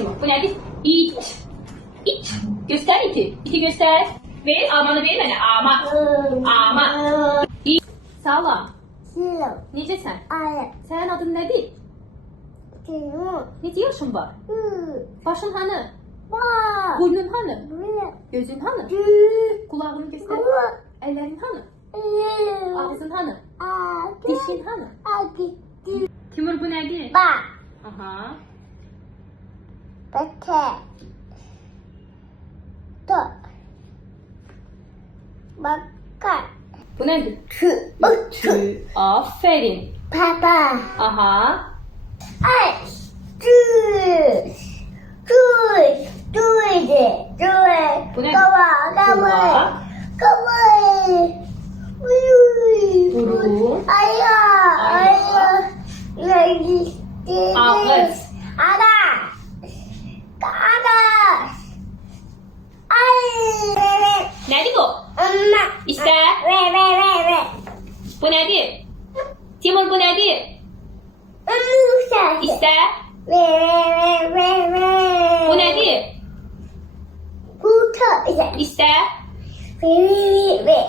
Timur. Bu nedir? İç. İç. Göster iti. İti göster. Ver. Amanı ver bana. Aman. Aman. İç. Salam. Silo. Necəsən? Ayı. Sənin adın nədir? Timur. Neçə yaşın var? Başın hanı? Var. Burnun hanı? Böyle. Gözün hanı? Kulağını göster. Ama. Ellerin hanı? Ağzın hanı? Ağzı. Dişin hanı? Ağzı. Timur bu nədir? Bak. Aha. Beke. Tok. Bakar. Bu nədir? Tü. Tü. Aferin. Papa. Aha. Ay. Düz. Düz. Düz. Düz. Bu ne? Kava. Kava. Kulak. Kava. Burun. Ayağı. Ayağı. Ağız. Ağız. Ağız. Ay. Nədir bu? Amma. İstə. Ve. Bu nədir? Timur bu nədir? Amma. İstə. Ve. Bu nədir? Kutu. İstə. Ve.